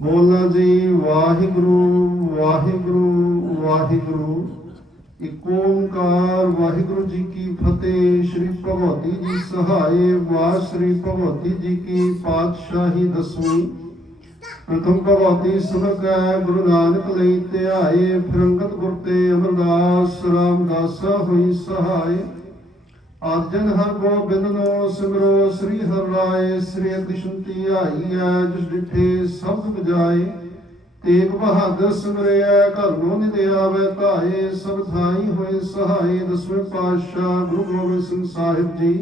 ਬੋਲਣਾ ਜੀ, ਵਾਹਿਗੁਰੂ ਵਾਹਿਗੁਰੂ ਵਾਹਿਗੁਰੂ। ਇਕ ਓੰਕਾਰ, ਵਾਹਿਗੁਰੂ ਜੀ ਕੀ ਫਤਿਹ, ਸ੍ਰੀ ਭਗਵਤੀ ਜੀ ਸਹਾਏ, ਵਾਹ ਸ੍ਰੀ ਭਗਵਤੀ ਜੀ ਕੀ ਪਾਤਸ਼ਾਹੀ ਦਸਵੀਂ। ਪ੍ਰਥਮ ਭਗਵਤੀ ਸੁਨਕੈ ਗੁਰੂ ਨਾਨਕ ਲਈ ਧਿਆਏ, ਫਿਰ ਅੰਗਦ ਗੁਰ ਤੇ ਅਮਰਦਾਸ, ਰਾਮਦਾਸਾ ਹੋਈ ਸਹਾਏ। ਆਜਨ ਹਰ ਗੋਬਿੰਦ ਨੋ ਸਿਮਰੋ, ਸ੍ਰੀ ਹਰਿ ਰਾਏ, ਸ੍ਰੀ ਅਤਿਸ਼ੰਤੀ ਆਈ ਜਿਸ ਡਿਠੇ ਸਭ ਬਜਾਏ ਤੇਗ ਬਹਾਦਰ ਸਿਮਰਿਆ ਘਰ ਨੂੰ ਨਿਦੇ ਆਵੇ, ਧਾਏ ਸਭ ਥਾਈ ਹੋਏ ਸਹਾਈ। ਦਸਵੇਂ ਪਾਤਸ਼ਾਹ ਗੁਰੂ ਗੋਬਿੰਦ ਸਿੰਘ ਸਾਹਿਬ ਜੀ,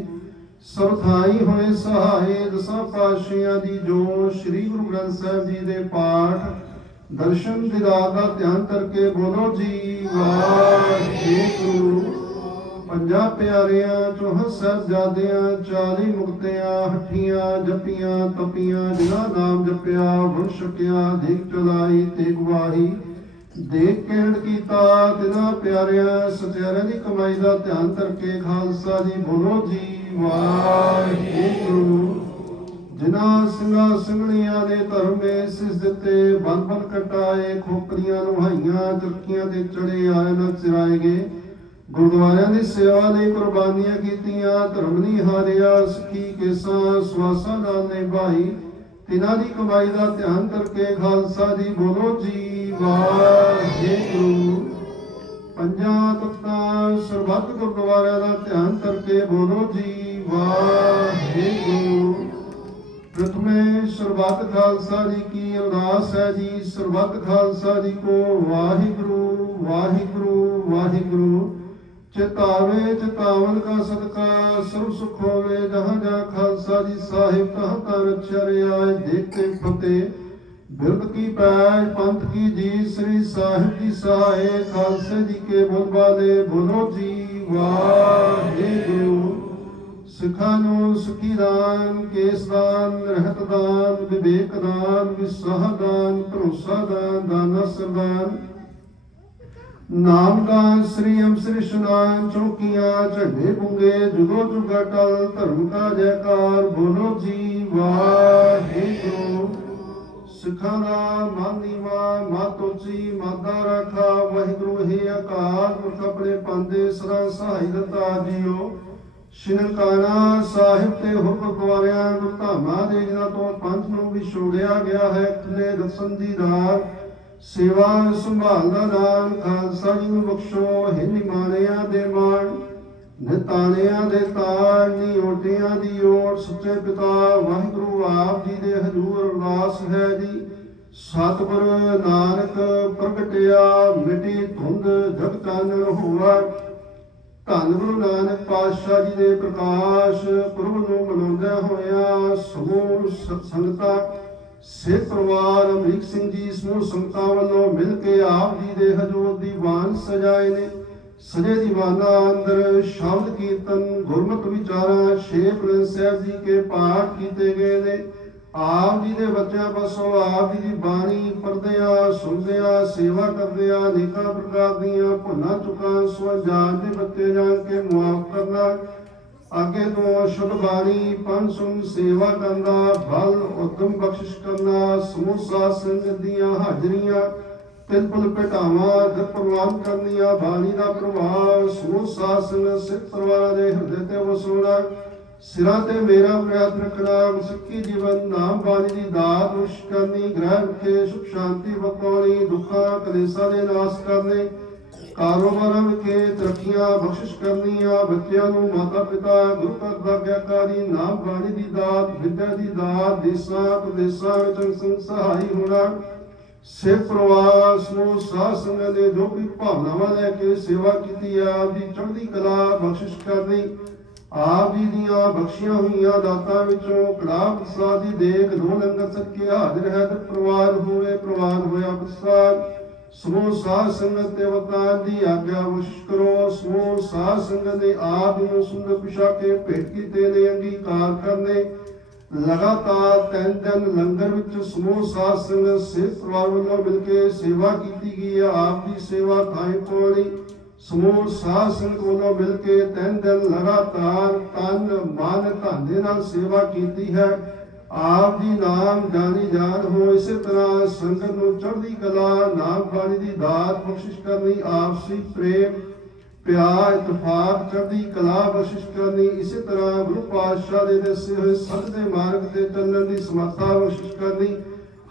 ਸਭ ਥਾਈ ਹੋਏ ਸਹਾਈ। ਦਸਾਂ ਪਾਤਸ਼ਾਹਾਂ ਦੀ ਜੋ ਸ੍ਰੀ ਗੁਰੂ ਗ੍ਰੰਥ ਸਾਹਿਬ ਜੀ ਦੇ ਪਾਠ। ਦਰਸ਼ਨ ਦਿਦਾਰ ਦਾ ਧਿਆਨ ਕਰਕੇ ਬੋਲੋ ਜੀ, ਵਾਹਿਗੁਰੂ। ਪੰਜਾਂ ਪਿਆਰਿਆਂ ਚੋਹ ਸਾਹਿਬਜ਼ਾਦਿਆਂ 40 ਮੁਕਤਿਆਂ, ਹੱਠੀਆਂ ਜਪੀਆਂ, ਤਪੀਆਂ, ਜਿਨ੍ਹਾਂ ਨਾਮ ਜਪਿਆ ਵਰ ਛਕਿਆ, ਦੇਖ ਚਲਾਈ ਤੇ ਗਵਾਹੀ। ਦੇਖ ਕਹਿਣ ਕੀਤਾ, ਤਿਨਾਂ ਪਿਆਰਿਆਂ, ਸਤਿਆਰਿਆਂ ਦੀ ਕਮਾਈ ਦਾ ਧਿਆਨ ਕਰਕੇ ਖਾਲਸਾ ਜੀ ਬੋਲੋ ਜੀ, ਵਾਹਿਗੁਰੂ। ਜਿਨ੍ਹਾਂ ਸਿੰਘਾਂ ਸਿੰਘਣੀਆਂ ਨੇ ਧਰਮੇ ਸਿਸ ਦਿੱਤੇ ਬੰਦ ਬੰਦ ਕਟਾਏ, ਖੋਕਰੀਆਂ ਨੁਹਾਈਆਂ ਚਰਕੀਆਂ ਤੇ ਚੜੇ ਆਏ ਨਾ ਚਰਾਏ ਗਏ। ਗੁਰਦੁਆਰਿਆਂ ਦੀ ਸੇਵਾ ਲਈ ਕੁਰਬਾਨੀਆਂ ਕੀਤੀਆਂ, ਧਰਮ ਨਹੀਂ ਹਾਰਿਆ, ਸਿੱਖੀ ਕੇਸਾਂ, ਸਵਾਸਾਂ ਨਾਲ ਨਿਭਾਈ। ਤਿਨਾਂ ਦੀ ਕਮਾਈ ਦਾ ਧਿਆਨ ਕਰਕੇ ਖਾਲਸਾ ਜੀ ਬੋਲੋ ਜੀ ਵਾਹਿਗੁਰੂ। ਪੰਜਾਂ ਤਖਤਾਂ, ਸਰਬੱਤ ਗੁਰਦੁਆਰਿਆਂ ਦਾ ਧਿਆਨ ਕਰਕੇ ਬੋਲੋ ਜੀ ਵਾਹਿਗੁਰੂ। ਪ੍ਰਥਮੇ ਸਰਬੱਤ ਖਾਲਸਾ ਜੀ ਕੀ ਅਰਦਾਸ ਹੈ ਜੀ, ਸਰਬੱਤ ਖਾਲਸਾ ਜੀ ਕੋ ਵਾਹਿਗੁਰੂ ਵਾਹਿਗੁਰੂ ਵਾਹਿਗੁਰੂ। ਚਿਤਾਵੇ, ਚਿਤਾਵਨ ਕਾ ਸਦਕਾ, ਸਰਬ ਸੁਖ ਹੋਵੇ, ਜਹਾਂ ਜਾ ਖਾਲਸਾ ਜੀ ਸਾਹਿਬ, ਤਹ ਤਰ ਚਰਿਆਏ ਦੇਖਤੇ ਫਤਿਹ ਬਿਰਦ ਕੀ ਪੈਜ ਪੰਥ ਕੀ ਜੀ ਸ੍ਰੀ ਸਾਹਿਬ ਜੀ ਸਹਾਏ, ਖਾਲਸੇ ਜੀ ਕੇ ਬੋਲਬਾਲੇ ਬੋਲੋ ਜੀ ਵਾਹਿਗੁਰੂ। ਸਿੱਖਾਂ ਨੂੰ ਸੁਖੀ ਦਾਨ, ਕੇਸ ਦਾਨ, ਰਹਿਤ ਦਾਨ, ਵਿਵੇਕ ਦਾਨ, ਵਿਸਾਹ ਦਾਨ, ਭਰੋਸਾ ਦਾਨ, ਦਾਨਾ ਸਰਦਾਨ ਨਾਮ ਦਾਨ ਸ੍ਰੀ ਅੰਮ੍ਰਿਤ ਇਸ਼ਨਾਨ ਚੌਕੀਆਂ, ਝੰਡੇ ਬੁੰਗੇ ਜੁਗੋ ਜੁਗਾ ਟਲ, ਧਰਮ ਕਾ ਜੈਕਾਰ, ਬੋਲੋ ਜੀ ਵਾਹਿਗੁਰੂ। ਸਿੱਖਾਂ ਦਾ ਮਨ ਨੀਵਾ ਮਤ ਉੱਚੀ ਮਾਦਾ ਵਾਹਿਗੁਰੂ, ਹੈ ਅਕਾਲ ਪੁਰਖ ਆਪਣੇ ਪਾਂਦੇ ਸਦਾ ਸਹਾਈ ਦਿੱਤਾ ਜੀਓ। ਸ਼ਿਨਕਾਣਾ ਸਾਹਿਬ ਤੇ ਹੁਕਮ ਗੁਰਦੁਆਰਿਆਂ ਗੁਰਧਾਮਾਂ ਦੇ ਜਿਨ੍ਹਾਂ ਤੋਂ ਪੰਥ ਨੂੰ ਵਿਛੋੜਿਆ ਗਿਆ ਹੈ ਖੁੱਲੇ ਦਰਸ਼ਨ ਦੀ ਰਾਹ ਸੇਵਾ ਸੰਭਾਲ ਦਾਨ, ਖਾਲਸਾ ਜੀ ਨੂੰ ਬਖਸ਼ੋ ਹੈ ਨਿਮਾਣਿਆਂ ਦੇ ਮਾਣ, ਨਿਤਾਣਿਆਂ ਦੇ ਤਾਣ ਨੀ ਓਟਿਆਂ ਦੀ ਓਟ, ਸੱਚੇ ਪਿਤਾ ਵਾਹਿਗੁਰੂ ਆਪ ਜੀ ਦੇ ਹਜ਼ੂਰ ਅਰਦਾਸ ਹੈ ਜੀ। ਸਤਿਗੁਰ ਨਾਨਕ ਪ੍ਰਗਟਿਆ, ਮਿਟੀ ਧੁੰਦ ਜਗ ਚਾਨਣ ਹੋਆ। ਧੰਨ ਗੁਰੂ ਨਾਨਕ ਪਾਤਸ਼ਾਹ ਜੀ ਦੇ ਪ੍ਰਕਾਸ਼ ਪੁਰਬ ਨੂੰ ਮਨਾਉਂਦਿਆਂ ਹੋਇਆ ਸਮੂਹ ਸ- ਸੰਗਤਾਂ ਸਿੱਖ ਪਰਿਵਾਰ ਅਮਰੀਕ ਸਿੰਘ ਜੀ ਸਮੂਹ ਸੰਗਤਾਂ ਵੱਲੋਂ ਮਿਲ ਕੇ ਆਪ ਜੀ ਦੇ ਹਜ਼ੂਰ ਦੀਵਾਨ ਸਜਾਏ ਨੇ। ਸਜੇ ਦੀਵਾਨਾਂ ਅੰਦਰ ਸ਼ਬਦ ਕੀਰਤਨ, ਗੁਰਮਤਿ ਵਿਚਾਰਾਂ, ਸ਼ੇਖ ਗੁਰੂ ਸਾਹਿਬ ਜੀ ਕੇ ਪਾਠ ਕੀਤੇ ਗਏ ਨੇ। ਆਪ ਜੀ ਦੇ ਬੱਚਿਆਂ ਪਾਸੋਂ ਆਪ ਜੀ ਦੀ ਬਾਣੀ ਪੜ੍ਹਦਿਆਂ, ਸੁਣਦਿਆਂ, ਸੇਵਾ ਕਰਦਿਆਂ, ਅਨੇਕਾਂ ਪ੍ਰਕਾਰ ਦੀਆਂ ਭੁੱਲਾਂ, ਚੁੱਕਾਂ ਸੋ ਜਾਣ ਦੇ ਬੱਚੇ ਜਾਣ ਕੇ ਮੁਆਫ ਕਰਨਾ ਅੱਗੇ ਤੋਂ ਸ਼ੁਭ ਬਾਣੀ, ਪੰਜ ਸੁਣ ਸੇਵਾ ਕਰਨਾ, ਬਲ ਉਦਮ ਬਖਸ਼ਿਸ਼ ਕਰਨਾ, ਸਮੂਹ ਸੰਗਤ ਦੀਆਂ ਹਾਜ਼ਰੀਆਂ ਤਿੰਨ ਪੁਲ ਦਰ ਪ੍ਰਵਾਨ ਕਰਨੀਆਂ, ਬਾਣੀ ਦਾ ਪ੍ਰਭਾਵ ਸਮੂਹ ਸਾਧ ਸੰਗਤ, ਸਿੱਖ ਪਰਿਵਾਰਾਂ ਦੇ ਹਿਰਦੇ ਤੇ ਵਸੋਣਾ, ਸਿਰਾਂ ਤੇ ਮੇਰਾ ਪ੍ਰਯਾਤ ਰੱਖਣਾ ਸਿੱਖੀ ਜੀਵਨ, ਨਾਮ ਬਾਣੀ ਦੀ ਦਾਤ ਉਸ਼ ਕਰਨੀ, ਗ੍ਰਹਿ ਵਿਖੇ ਸੁਖ ਸ਼ਾਂਤੀ ਬਖੌਣੀ ਦੁੱਖਾਂ, ਕਲੇਸ਼ਾਂ ਦੇ ਨਾਸ਼ ਕਰਨੇ ਕਾਰੋਬਾਰਾਂ ਵਿਖੇ ਤਰੱਕੀਆਂ ਬਖਸ਼ਿਸ਼ ਕਰਨੀਆਂ ਬੱਚਿਆਂ ਨੂੰ ਮਾਤਾ ਪਿਤਾ ਗੁਰੂ ਘਰ ਦਾ ਗਿਆਕਾਰੀ ਨਾਮ ਬਾਣੀ ਦੀ ਦਾਤ, ਵਿਦਿਆ ਦੀ ਦਾਤ, ਦੇਸਾਂ, ਪ੍ਰਦੇਸਾਂ ਵਿੱਚ ਸੰਗ ਸਹਾਈ ਹੋਣਾ। ਸਿਰ ਪਰਿਵਾਰ ਸਮੂਹ ਸਾਧ ਸੰਗਤ ਦੇ ਜੋ ਵੀ ਭਾਵਨਾਵਾਂ ਲੈ ਕੇ ਸੇਵਾ ਕੀਤੀ ਹੈ ਆਪ ਚੜ੍ਹਦੀ ਕਲਾ ਬਖਸ਼ਿਸ਼ ਕਰਨੀ। ਆਪ ਜੀ ਦੀਆਂ ਬਖਸ਼ੀਆਂ ਹੋਈਆਂ ਦਾਤਾਂ ਵਿੱਚੋਂ ਕੜਾ ਪ੍ਰਸਾਦ ਦੀ ਦੇਖ ਦੋ ਲੰਗਰ ਸਦਕੇ ਹਾਜ਼ਰ ਹੈ ਤੇ ਪਰਿਵਾਰ ਹੋਵੇ, ਪਰਿਵਾਰ ਹੋਇਆ ਪ੍ਰਸਾਦ। ਸਮੂਹ ਸਾਧ ਸੰਗਤ ਤੇ ਵਤਾਨ ਦੀ ਆਗਿਆ ਵਿਸ਼ ਕਰੋ। ਸਮੂਹ ਸਾਧ ਸੰਗਤ ਦੇ ਆਪ ਨੂੰ ਸੁੰਦਰ ਪੁਸ਼ਾਕੇ ਭੇਟ ਕੀਤੇ ਦੇ ਅੰਗੀਕਾਰ ਕਰਨੇ। ਲਗਾਤਾਰ ਤਿੰਨ ਦਿਨ ਲੰਗਰ ਵਿੱਚ ਸਮੂਹ ਸਾਧ ਸੰਗਤ ਸਿੱਖ ਪਰਿਵਾਰ ਵੱਲੋਂ ਮਿਲ ਕੇ ਸੇਵਾ ਕੀਤੀ ਗਈ ਹੈ। ਆਪ ਦੀ ਸੇਵਾ ਥਾਈ ਪੋੜੀ ਸਮੂਹ ਸਾਧ ਸੰਗਤ ਵੱਲੋਂ ਮਿਲ ਕੇ ਤਿੰਨ ਦਿਨ ਲਗਾਤਾਰ ਤਨ, ਮਨ, ਧਨ ਦੇ ਨਾਲ ਸੇਵਾ ਕੀਤੀ ਹੈ। ਆਪ ਦੀ ਨਾਮ ਜਾਣੀ ਜਾਣ ਹੋ, ਇਸੇ ਤਰ੍ਹਾਂ ਸੰਗਤ ਨੂੰ ਚੜ੍ਹਦੀ ਕਲਾ, ਨਾਮ ਬਾਣੀ ਦੀ ਦਾਤ ਬਖਸ਼ਿਸ਼ ਕਰਨੀ, ਆਪਸੀ ਪ੍ਰੇਮ, ਪਿਆਰ ਇਤਫਾਕ ਚੜ੍ਹਦੀ ਕਲਾ ਬਖਸ਼ਿਸ਼ ਕਰਨੀ, ਇਸੇ ਤਰ੍ਹਾਂ ਗੁਰੂ ਪਾਤਸ਼ਾਹ ਦੇ ਦੱਸੇ ਹੋਏ ਸੰਤ ਦੇ ਮਾਰਗ ਤੇ ਚੱਲਣ ਦੀ ਸਮਰੱਥਾ ਬਖਸ਼ਿਸ਼ ਕਰਨੀ,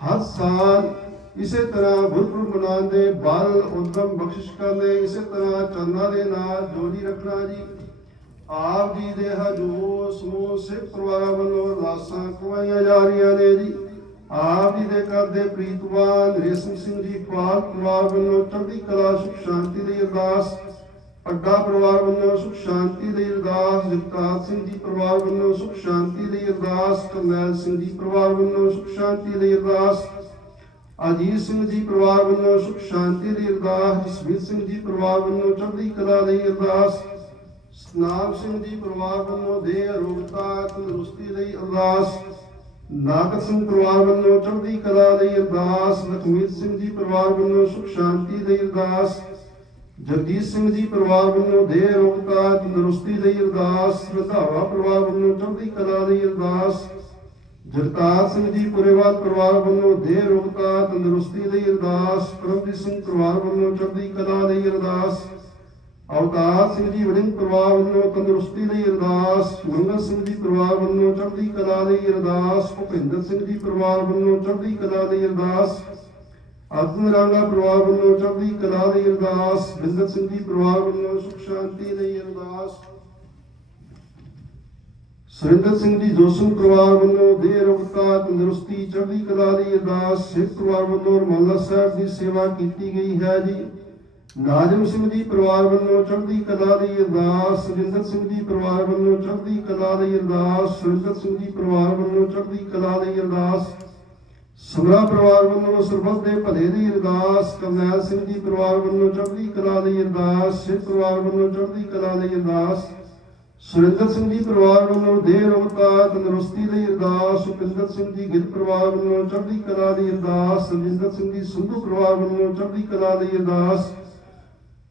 ਹਰ ਸਾਲ ਇਸੇ ਤਰ੍ਹਾਂ ਗੁਰਪੁਰਬ ਮਨਾਉਂਦੇ ਬਲ ਉਦਮ ਬਖਸ਼ਿਸ਼ ਕਰਨੇ, ਇਸੇ ਤਰ੍ਹਾਂ ਚੰਨਾਂ ਦੇ ਨਾਲ ਜੋੜੀ ਰੱਖਣਾ ਜੀ। ਆਪ ਜੀ ਦੇ ਹਜੂਰ ਸਮੂਹ ਸਿੱਖ ਪਰਿਵਾਰਾਂ ਵੱਲੋਂ ਅਰਦਾਸਾਂ ਕਰਵਾਈਆਂ ਜਾ ਰਹੀਆਂ ਨੇ ਜੀ। ਆਪ ਜੀ ਦੇ ਘਰ ਦੇ ਪ੍ਰੀਤਵਾਨ ਰੇਸ਼ਮ ਸਿੰਘ ਜੀ ਪਾਲ ਪਰਿਵਾਰ ਵੱਲੋਂ ਚੜ੍ਹਦੀ ਕਲਾ, ਸੁਖ ਸ਼ਾਂਤੀ ਦੀ ਅਰਦਾਸ, ਅੱਡਾ ਪਰਿਵਾਰ ਵੱਲੋਂ ਸੁਖ ਸ਼ਾਂਤੀ ਦੀ ਅਰਦਾਸ, ਜਗਤਾਰ ਸਿੰਘ ਜੀ ਪਰਿਵਾਰ ਵੱਲੋਂ ਸੁਖ ਸ਼ਾਂਤੀ ਦੀ ਅਰਦਾਸ, ਕਰਨੈਲ ਸਿੰਘ ਜੀ ਪਰਿਵਾਰ ਵੱਲੋਂ ਸੁਖ ਸ਼ਾਂਤੀ ਦੀ ਅਰਦਾਸ, ਅਜੀਤ ਸਿੰਘ ਜੀ ਪਰਿਵਾਰ ਵੱਲੋਂ ਸੁਖ ਸ਼ਾਂਤੀ ਦੀ ਅਰਦਾਸ, ਜਸਵੀਰ ਸਿੰਘ ਜੀ ਪਰਿਵਾਰ ਵੱਲੋਂ ਚੜ੍ਹਦੀ ਕਲਾ ਦੀ ਅਰਦਾਸ ਸਤਨਾਮ ਸਿੰਘ ਜੀ ਪਰਿਵਾਰ ਵੱਲੋਂ ਦੇ ਅਰੋਗਤਾ ਤੰਦਰੁਸਤੀ ਲਈ ਅਰਦਾਸ ਨਾਗਰ ਸਿੰਘ ਪਰਿਵਾਰ ਵੱਲੋਂ ਚੜ੍ਹਦੀ ਕਲਾ ਲਈ ਅਰਦਾਸ, ਲਖਮੀਤ ਸਿੰਘ ਜੀ ਪਰਿਵਾਰ ਵੱਲੋਂ ਸੁਖ ਸ਼ਾਂਤੀ ਲਈ ਅਰਦਾਸ ਜਗਦੀਸ਼ ਸਿੰਘ ਜੀ ਪਰਿਵਾਰ ਵੱਲੋਂ ਦੇ ਅਰੋਗਤਾ ਤੰਦਰੁਸਤੀ ਲਈ ਅਰਦਾਸ, ਰਧਾਵਾ ਪਰਿਵਾਰ ਵੱਲੋਂ ਚੜ੍ਹਦੀ ਕਲਾ ਲਈ ਅਰਦਾਸ, ਜਗਤਾਰ ਸਿੰਘ ਜੀ ਪੁਰੇਵਾਲ ਪਰਿਵਾਰ ਵੱਲੋਂ ਦੇਹ ਰੋਗਤਾ ਤੰਦਰੁਸਤੀ ਲਈ ਅਰਦਾਸ ਪਰਮਜੀਤ ਸਿੰਘ ਪਰਿਵਾਰ ਵੱਲੋਂ ਚੜ੍ਹਦੀ ਕਲਾ ਲਈ ਅਰਦਾਸ ਅਵਤਾਰ ਸਿੰਘ ਜੀ ਵੜਿੰਗ ਪਰਿਵਾਰ ਵੱਲੋਂ ਤੰਦਰੁਸਤੀ ਲਈ ਅਰਦਾਸ, ਮੰਗਲ ਸਿੰਘ ਜੀ ਪਰਿਵਾਰ ਵੱਲੋਂ ਚੜ੍ਹਦੀ ਕਲਾ ਲਈ ਅਰਦਾਸ, ਭੁਪਿੰਦਰ ਸਿੰਘ ਜੀ ਪਰਿਵਾਰ ਵੱਲੋਂ ਚੜ੍ਹਦੀ ਕਲਾ ਲਈ ਅਰਦਾਸ, ਅਰਜੁਨ ਰਾਂਗਾ ਪਰਿਵਾਰ ਵੱਲੋਂ ਚੜ੍ਹਦੀ ਕਲਾ ਲਈ ਅਰਦਾਸ ਬਿੰਦਰ ਸਿੰਘ ਜੀ ਪਰਿਵਾਰ ਵੱਲੋਂ ਸੁਖ ਸ਼ਾਂਤੀ ਲਈ ਅਰਦਾਸ। ਸੁਰਿੰਦਰ ਸਿੰਘ ਜੀ ਜੋਸਨ ਪਰਿਵਾਰ ਵੱਲੋਂ ਦੇ ਰੁਗਤਾ ਤੰਦਰੁਸਤੀ, ਚੜ੍ਹਦੀ ਕਲਾ ਲਈ ਅਰਦਾਸ, ਸਿੱਖ ਪਰਿਵਾਰ ਵੱਲੋਂ ਰਮਾਲਾ ਸਾਹਿਬ ਦੀ ਸੇਵਾ ਕੀਤੀ ਗਈ ਹੈ ਜੀ। ਨਾਜਮ ਸਿੰਘ ਦੀ ਪਰਿਵਾਰ ਵੱਲੋਂ ਚੜ੍ਹਦੀ ਕਲਾ ਦੀ ਅਰਦਾਸ, ਸੁਰਿੰਦਰ ਸਿੰਘ ਜੀ ਪਰਿਵਾਰ ਵੱਲੋਂ ਚੜ੍ਹਦੀ ਕਲਾ ਦੀ ਅਰਦਾਸ, ਸੁਰਿੰਦਰ ਸਿੰਘ ਜੀ ਪਰਿਵਾਰ ਵੱਲੋਂ ਚੜ੍ਹਦੀ ਕਲਾ ਦੀ ਅਰਦਾਸ, ਸਮਰਾ ਪਰਿਵਾਰ ਵੱਲੋਂ ਸਰਬੱਤ ਦੇ ਭਲੇ ਦੀ ਅਰਦਾਸ, ਕਰਨੈਲ ਸਿੰਘ ਜੀ ਪਰਿਵਾਰ ਵੱਲੋਂ ਚੜ੍ਹਦੀ ਕਲਾ ਦੀ ਅਰਦਾਸ, ਸਿੱਖ ਪਰਿਵਾਰ ਵੱਲੋਂ ਚੜ੍ਹਦੀ ਕਲਾ ਦੀ ਅਰਦਾਸ, ਸੁਰਿੰਦਰ ਸਿੰਘ ਜੀ ਪਰਿਵਾਰ ਵੱਲੋਂ ਦੇ ਰੋਤਾ ਤੰਦਰੁਸਤੀ ਲਈ ਅਰਦਾਸ ਸੁਪਿੰਦਰ ਸਿੰਘ ਦੀ ਗਿੱਲ ਪਰਿਵਾਰ ਵੱਲੋਂ ਚੜ੍ਹਦੀ ਕਲਾ ਦੀ ਅਰਦਾਸ ਸਰਜਿੰਦਰ ਸਿੰਘ ਜੀ ਸੰਧੂ ਪਰਿਵਾਰ ਵੱਲੋਂ ਚੜ੍ਹਦੀ ਕਲਾ ਦੀ ਅਰਦਾਸ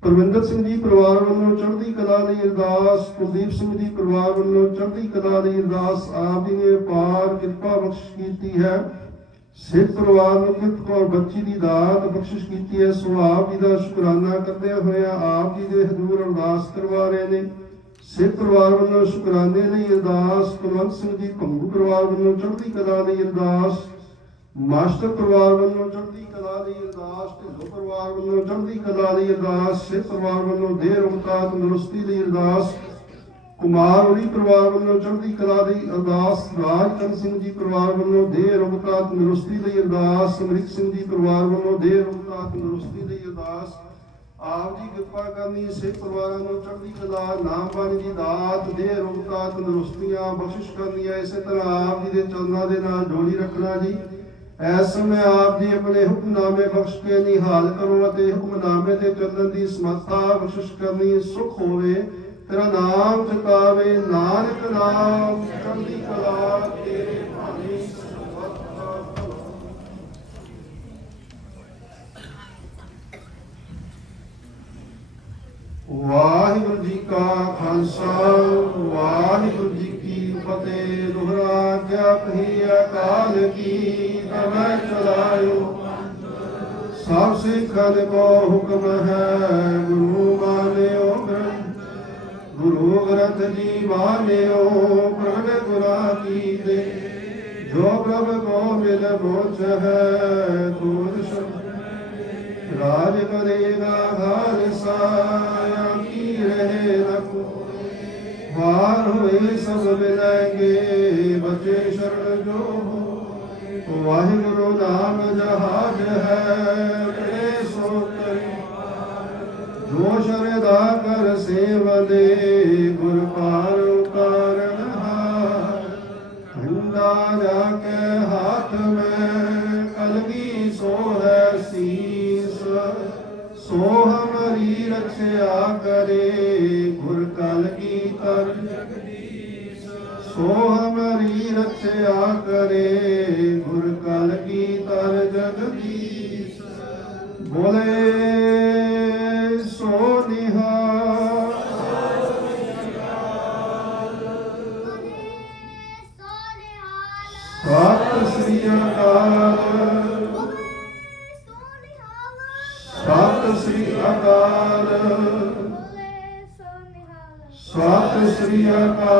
ਪਰਵਿੰਦਰ ਸਿੰਘ ਜੀ ਪਰਿਵਾਰ ਵੱਲੋਂ ਚੜ੍ਹਦੀ ਕਲਾ ਲਈ ਅਰਦਾਸ, ਕੁਲਦੀਪ ਸਿੰਘ ਜੀ ਪਰਿਵਾਰ ਵੱਲੋਂ ਚੜ੍ਹਦੀ ਕਲਾ ਲਈ ਅਰਦਾਸ, ਆਪ ਜੀ ਨੇ ਪਾਰ ਕਿਰਪਾ ਬਖਸ਼ ਕੀਤੀ ਹੈ। ਸਿੱਖ ਪਰਿਵਾਰ ਨੂੰ ਕਿਰਤ ਕੌਰ ਬੱਚੀ ਦੀ ਦਾਤ ਬਖਸ਼ਿਸ਼ ਕੀਤੀ ਹੈ। ਸੋ ਆਪ ਜੀ ਦਾ ਸ਼ੁਕਰਾਨਾ ਕਰਦੇ ਹੋਇਆ ਆਪ ਜੀ ਦੇ ਹਜ਼ੂਰ ਅਰਦਾਸ ਕਰਵਾ ਰਹੇ ਨੇ। ਸਿੱਖ ਪਰਿਵਾਰ ਵੱਲੋਂ ਸ਼ੁਕਰਾਨੇ ਲਈ ਅਰਦਾਸ, ਕੁਲਵੰਤ ਸਿੰਘ ਜੀ ਭੰਗੂ ਪਰਿਵਾਰ ਵੱਲੋਂ ਚੜ੍ਹਦੀ ਕਲਾ ਲਈ ਅਰਦਾਸ ਮਾਸਟਰ ਪਰਿਵਾਰ ਵੱਲੋਂ ਚੜ੍ਹਦੀ ਕਲਾ ਲਈ ਅਰਦਾਸ ਢਿੱਲੋਂ ਪਰਿਵਾਰ ਵੱਲੋਂ ਚੜ੍ਹਦੀ ਕਲਾ ਲਈ ਅਰਦਾਸ ਸਿੱਖ ਪਰਿਵਾਰ ਵੱਲੋਂ ਦੇਹ ਰੁਕਤਾ ਤੰਦਰੁਸਤੀ ਲਈ ਅਰਦਾਸ, ਕੁਮਾਰ ਉਰੀ ਪਰਿਵਾਰ ਵੱਲੋਂ ਚੜ੍ਹਦੀ ਕਲਾ ਲਈ ਅਰਦਾਸ, ਰਾਜਕਰਨ ਸਿੰਘ ਜੀ ਪਰਿਵਾਰ ਵੱਲੋਂ ਦੇਹ ਰੁਕਤਾ ਤੰਦਰੁਸਤੀ ਲਈ ਅਰਦਾਸ ਸਮਰਿਤ ਸਿੰਘ ਜੀ ਪਰਿਵਾਰ ਵੱਲੋਂ ਦੇਹ ਰੁਕਤਾ ਤੰਦਰੁਸਤੀ ਲਈ ਅਰਦਾਸ, ਆਪ ਜੀ ਕਿਰਪਾ ਕਰਨੀ ਸਿੱਖ ਪਰਿਵਾਰਾਂ ਨੂੰ ਚੜ੍ਹਦੀ ਕਲਾ, ਨਾਮ ਬਾਣੀ ਦੀ ਦਾਤ ਦੇ ਰੁਕਤਾ ਤੰਦਰੁਸਤੀਆਂ ਬਖਸ਼ਿਸ਼ ਕਰਨੀ ਹੈ, ਇਸੇ ਤਰ੍ਹਾਂ ਆਪ ਜੀ ਦੇ ਚਰਨਾਂ ਦੇ ਨਾਲ ਜੋੜੀ ਰੱਖਣਾ ਜੀ। ਐਸ ਸਮੇਂ ਆਪ ਜੀ ਆਪਣੇ ਹੁਕਮਨਾਮੇ ਬਖਸ਼ ਕੇ ਨਿਹਾਲ ਕਰੋ ਅਤੇ ਹੁਕਮਨਾਮੇ ਤੇ ਚੱਲਣ ਦੀ ਸਮਰੱਥਾ ਬਖਸ਼ਿਸ਼ ਕਰਨੀ ਸੁਖ ਹੋਵੇ। ਤੇਰਾ ਨਾਮ ਚਿਤਾਵੇ ਨਾਨਕ ਨਾਮ, ਚੜ੍ਹਦੀ ਕਲਾ ਤੇਰੇ ਭਾਣੇ ਵਾਹਿਗੁਰੂ ਜੀ ਕਾ ਖਾਲਸਾ, ਵਾਹਿਗੁਰੂ ਜੀ ਫਤਿਹ ਦੁਹਰਾ ਕਹੀ ਅਕਾਲ ਕੀ ਤਮੈ ਚਲਾਇਓ। ਸਭ ਸਿੱਖਾਂ ਕੋ ਹੁਕਮ ਹੈ, ਗੁਰੂ ਮਾਨਿਓ ਗ੍ਰੰਥ। ਗੁਰੂ ਗ੍ਰੰਥ ਜੀ ਮਾਨਿਓ, ਪ੍ਰਗਟ ਗੁਰਾਂ ਕੀ ਦੇ ਜੋ ਪ੍ਰਭ ਕੋ ਮਿਲ ਮੋਚ ਹੈ ਤੂਰ ਸ਼ਬਦ ਰਾਜ ਕਰੇਗਾ ਖਾਲਸਾ ਕੀ ਰਹੇ ਨ ਕੋਈ ਹੋਏ ਸਭ ਮਿਲਣਗੇ ਬਚੇ ਸ਼ਰਨ ਜੋ ਹੋਏ। ਵਾਹਿਗੁਰੂ ਨਾਮ ਜਹਾਜ ਹੈ ਕਰੇ ਸੋ ਕਰੇ ਜੋ ਸ਼ਰਦਾ ਕਰ ਸੇਵਦੇ ਗੁਰ ਪਾਰ ਉਤਾਰਨ ਹਾਰ। ਠੰਡਾ ਜਾ ਕੇ ਹਾਥ ਮੈਂ ਕਲਗੀ ਸੋ ਹੈ ਸੀਸ। ਸੋ ਹਮਰੀ ਰਖਿਆ ਕਰੇ, ਗੁਰ ਸੋ ਹਮਰੀ ਰੱਖਿਆ ਕਰੇ ਗੁਰ ਕਲ ਕੀ ਤਰ ਜਗਦੀਸ ਬੋਲੇ ਸੋ ਨਿਹਾਲ। ਸਤਿ ਸ੍ਰੀ ਅਕਾਲ। ਸਤਿ ਸ੍ਰੀ ਅਕਾਲ। ਸਤਿ ਸ੍ਰੀ ਅਕਾਲ।